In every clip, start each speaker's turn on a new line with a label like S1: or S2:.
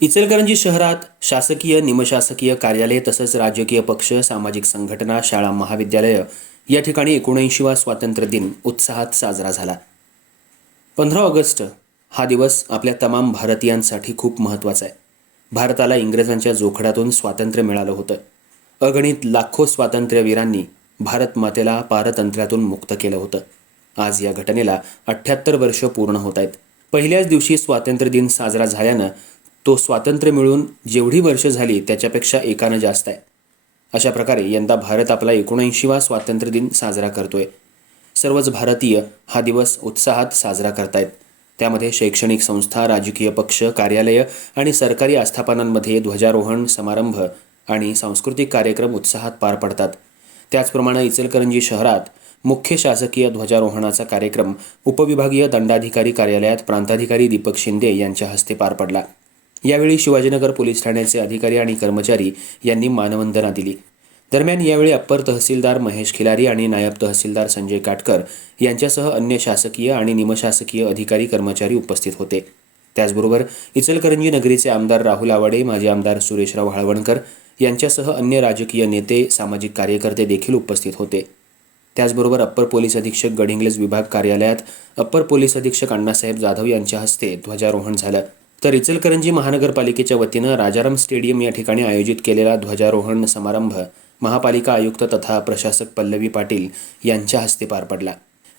S1: इचलकरंजी शहरात शासकीय निमशासकीय कार्यालय तसंच राजकीय पक्ष सामाजिक संघटना शाळा महाविद्यालय या ठिकाणी एकोणऐंशीवा स्वातंत्र्य दिन उत्साहात साजरा झाला. पंधरा ऑगस्ट हा दिवस आपल्या तमाम भारतीयांसाठी खूप महत्त्वाचा आहे. भारताला इंग्रजांच्या जोखडातून स्वातंत्र्य मिळालं होतं. अगणित लाखो स्वातंत्र्यवीरांनी भारत मातेला पारतंत्र्यातून मुक्त केलं होतं. आज या घटनेला अठ्ठ्याहत्तर वर्ष पूर्ण होत आहेत. पहिल्याच दिवशी स्वातंत्र्य दिन साजरा झाल्यानं तो स्वातंत्र्य मिळून जेवढी वर्ष झाली त्याच्यापेक्षा एकानं जास्त आहे. अशा प्रकारे यंदा भारत आपला एकोणऐंशीवा स्वातंत्र्य दिन साजरा करतोय. सर्वच भारतीय हा दिवस उत्साहात साजरा करतायत. त्यामध्ये शैक्षणिक संस्था राजकीय पक्ष कार्यालय आणि सरकारी आस्थापनांमध्ये ध्वजारोहण समारंभ आणि सांस्कृतिक कार्यक्रम उत्साहात पार पडतात. त्याचप्रमाणे इचलकरंजी शहरात मुख्य शासकीय ध्वजारोहणाचा कार्यक्रम उपविभागीय दंडाधिकारी कार्यालयात प्रांताधिकारी दीपक शिंदे यांच्या हस्ते पार पडला. यावेळी शिवाजीनगर पोलीस ठाण्याचे अधिकारी आणि कर्मचारी यांनी मानवंदना दिली. दरम्यान यावेळी अप्पर तहसीलदार महेश खिलारी आणि नायब तहसीलदार संजय काटकर यांच्यासह अन्य शासकीय आणि निमशासकीय अधिकारी कर्मचारी उपस्थित होते. त्याचबरोबर इचलकरंजी नगरीचे आमदार राहुल आवाडे माजी आमदार सुरेशराव हळवणकर यांच्यासह अन्य राजकीय नेते सामाजिक कार्यकर्ते देखील उपस्थित होते. त्याचबरोबर अप्पर पोलीस अधीक्षक गडिंग्लज विभाग कार्यालयात अप्पर पोलीस अधीक्षक अण्णासाहेब जाधव यांच्या हस्ते ध्वजारोहण झालं. तर इचलकरंजी महानगरपालिकेच्या वतीनं राजाराम स्टेडियम या ठिकाणी आयोजित केलेला ध्वजारोहण समारंभ महापालिका आयुक्त तथा प्रशासक पल्लवी पाटील यांच्या हस्ते पार पडला.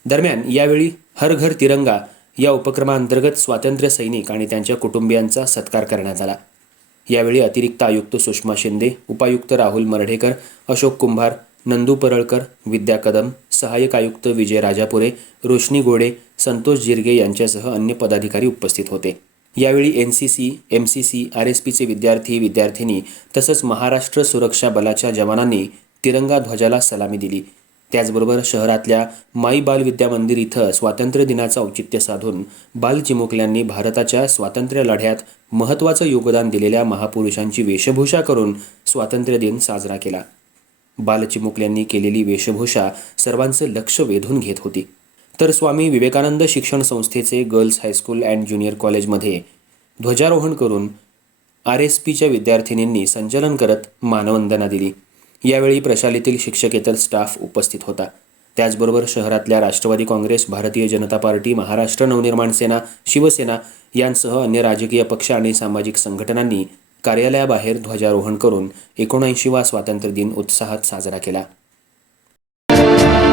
S1: दरम्यान यावेळी हर घर तिरंगा या उपक्रमांतर्गत स्वातंत्र्य सैनिक आणि त्यांच्या कुटुंबियांचा सत्कार करण्यात आला. यावेळी अतिरिक्त आयुक्त सुषमा शिंदे उपायुक्त राहुल मर्ढेकर अशोक कुंभार नंदू परळकर विद्या कदम सहाय्यक आयुक्त विजय राजापुरे रोशनी गोडे संतोष जिरगे यांच्यासह अन्य पदाधिकारी उपस्थित होते. यावेळी N C C M C C R S पीचे विद्यार्थी विद्यार्थिनी तसंच महाराष्ट्र सुरक्षा बलाच्या जवानांनी तिरंगा ध्वजाला सलामी दिली. त्याचबरोबर शहरातल्या माई बाल विद्या मंदिर इथं स्वातंत्र्य दिनाचं औचित्य साधून बाल चिमुकल्यांनी भारताच्या स्वातंत्र्य लढ्यात महत्त्वाचं योगदान दिलेल्या महापुरुषांची वेशभूषा करून स्वातंत्र्य दिन साजरा केला. बालचिमुकल्यांनी केलेली वेशभूषा सर्वांचं लक्ष वेधून घेत होती. तर स्वामी विवेकानंद शिक्षण संस्थेचे गर्ल्स हायस्कूल अँड ज्युनियर कॉलेजमध्ये ध्वजारोहण करून आर एस पीच्या विद्यार्थिनींनी संचलन करत मानवंदना दिली. यावेळी प्रशालेतील शिक्षकेतर स्टाफ उपस्थित होता. त्याचबरोबर शहरातल्या राष्ट्रवादी काँग्रेस भारतीय जनता पार्टी महाराष्ट्र नवनिर्माण सेना शिवसेना यांसह अन्य राजकीय पक्ष आणि सामाजिक संघटनांनी कार्यालयाबाहेर ध्वजारोहण करून एकोणऐंशीवा स्वातंत्र्य दिन उत्साहात साजरा केला.